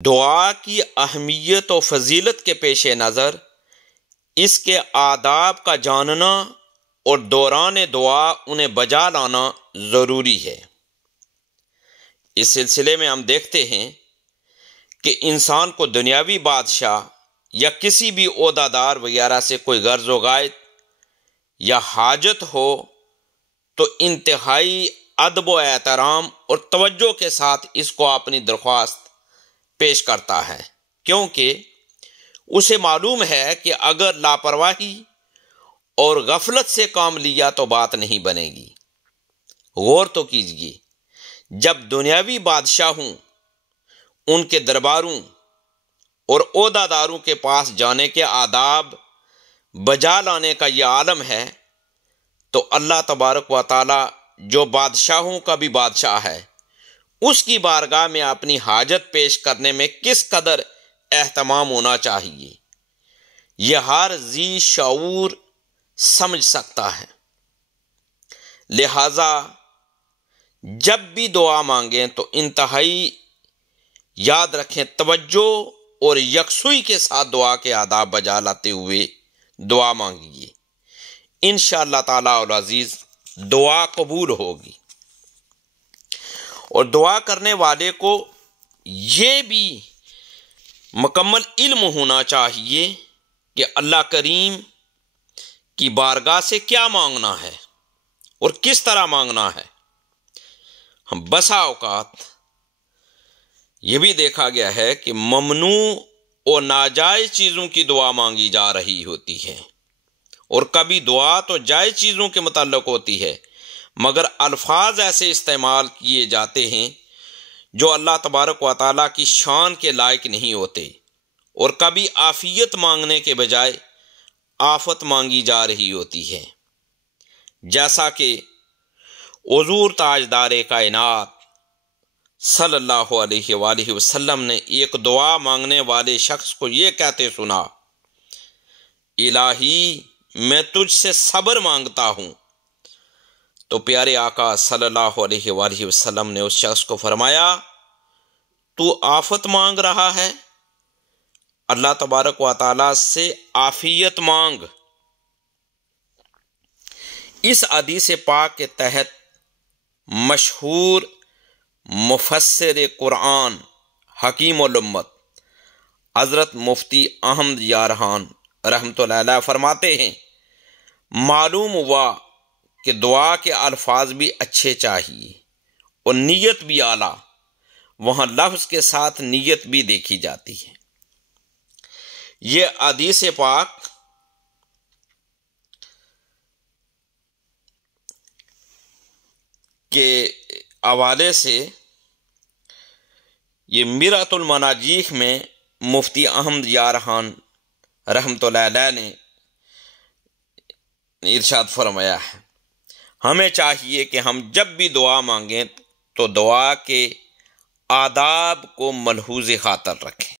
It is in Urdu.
دعا کی اہمیت و فضیلت کے پیش نظر اس کے آداب کا جاننا اور دوران دعا انہیں بجا لانا ضروری ہے۔ اس سلسلے میں ہم دیکھتے ہیں کہ انسان کو دنیاوی بادشاہ یا کسی بھی عہدہ دار وغیرہ سے کوئی غرض و غائط یا حاجت ہو تو انتہائی ادب و احترام اور توجہ کے ساتھ اس کو اپنی درخواست پیش کرتا ہے، کیونکہ اسے معلوم ہے کہ اگر لاپرواہی اور غفلت سے کام لیا تو بات نہیں بنے گی۔ غور تو کیجیے، جب دنیاوی بادشاہوں، ان کے درباروں اور عہدہ داروں کے پاس جانے کے آداب بجا لانے کا یہ عالم ہے، تو اللہ تبارک و تعالی جو بادشاہوں کا بھی بادشاہ ہے، اس کی بارگاہ میں اپنی حاجت پیش کرنے میں کس قدر اہتمام ہونا چاہیے، یہ ہر ذی شعور سمجھ سکتا ہے۔ لہذا جب بھی دعا مانگیں تو انتہائی یاد رکھیں، توجہ اور یکسوئی کے ساتھ دعا کے آداب بجا لاتے ہوئے دعا مانگیے۔ انشاءاللہ تعالی العزیز دعا قبول ہوگی۔ اور دعا کرنے والے کو یہ بھی مکمل علم ہونا چاہیے کہ اللہ کریم کی بارگاہ سے کیا مانگنا ہے اور کس طرح مانگنا ہے۔ ہم بسا اوقات یہ بھی دیکھا گیا ہے کہ ممنوع اور ناجائز چیزوں کی دعا مانگی جا رہی ہوتی ہے، اور کبھی دعا تو جائز چیزوں کے متعلق ہوتی ہے مگر الفاظ ایسے استعمال کیے جاتے ہیں جو اللہ تبارک و تعالیٰ کی شان کے لائق نہیں ہوتے، اور کبھی عافیت مانگنے کے بجائے آفت مانگی جا رہی ہوتی ہے، جیسا کہ حضور تاجدار کائنات صلی اللہ علیہ وآلہ وسلم نے ایک دعا مانگنے والے شخص کو یہ کہتے سنا: الہی میں تجھ سے صبر مانگتا ہوں۔ تو پیارے آقا صلی اللہ علیہ وآلہ وسلم نے اس شخص کو فرمایا: تو آفت مانگ رہا ہے، اللہ تبارک و تعالیٰ سے عافیت مانگ۔ اس حدیث پاک کے تحت مشہور مفسر قرآن حکیم الامت حضرت مفتی احمد یارحان رحمۃ اللہ علیہ فرماتے ہیں، معلوم ہوا کہ دعا کے الفاظ بھی اچھے چاہیے اور نیت بھی اعلیٰ، وہاں لفظ کے ساتھ نیت بھی دیکھی جاتی ہے۔ یہ حدیث پاک کے حوالے سے یہ مرأۃ المناجیح میں مفتی احمد یارحان رحمۃ اللہ علیہ نے ارشاد فرمایا ہے، ہمیں چاہیے کہ ہم جب بھی دعا مانگیں تو دعا کے آداب کو ملحوظ خاطر رکھیں۔